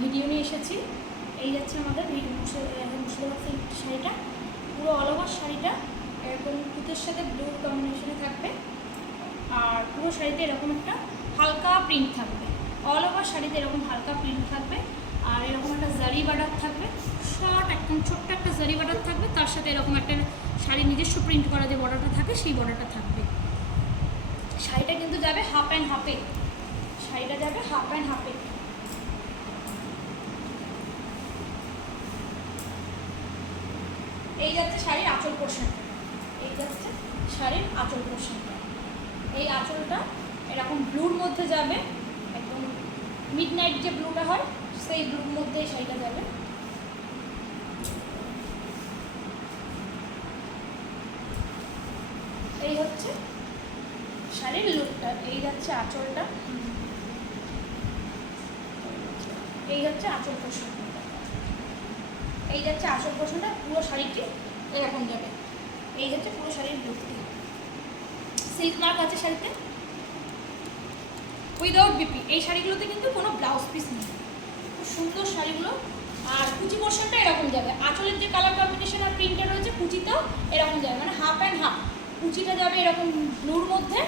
Video নিয়ে এসেছি। এই যাচ্ছে আমাদের মুর্শিদাবাদ সিল্ক শাড়িটা, পুরো অল ওভার শাড়িটা এরকম তুতের সাথে ব্লু কম্বিনেশনে থাকবে, আর পুরো শাড়িতে এরকম একটা হালকা প্রিন্ট থাকবে, অল ওভার শাড়িতে এরকম হালকা প্রিন্ট থাকবে, আর এরকম একটা জারি বার্ডার থাকবে, শর্ট একদম ছোট্ট একটা জারি বার্ডার থাকবে, তার সাথে এরকম একটা শাড়ির নিজস্ব প্রিন্ট করা যে বর্ডারটা থাকে সেই বর্ডারটা থাকবে। শাড়িটা কিন্তু যাবে হাফ অ্যান্ড হাফে, শাড়িটা যাবে হাফ অ্যান্ড হাফে। এই যাচ্ছে শাড়ির আঁচল পোর্শনটা, এই যাচ্ছে শাড়ির আঁচল পোর্শনটা। এই আঁচলটা এরকম ব্লুর মধ্যে যাবে, একদম মিডনাইট যে ব্লুটা হয় সেই ব্লুর মধ্যে এই শাড়িটা যাবে। এই হচ্ছে শাড়ির লুকটা, এই যাচ্ছে আঁচলটা, এই হচ্ছে আঁচল পোর্শনটা, এই যাচ্ছে আঁচল পোর্শনটা, পুরো শাড়িটি এরকম যাবে। এই হচ্ছে পুরো শাড়ির লুকটি। সিল্ক মার্ক আছে শাড়িতে উইদাউট বিপি। এই শাড়িগুলোতে কিন্তু কোনো ব্লাউজ পিস নেই, খুব সুন্দর শাড়িগুলো। আর কুচি পোর্শনটা এরকম যাবে, আঁচলের যে কালার কম্বিনেশন আর প্রিন্টটা রয়েছে কুচিতেও এরকম যাবে, মানে হাফ অ্যান্ড হাফ। কুচিটা যাবে এরকম ব্লুর মধ্যে,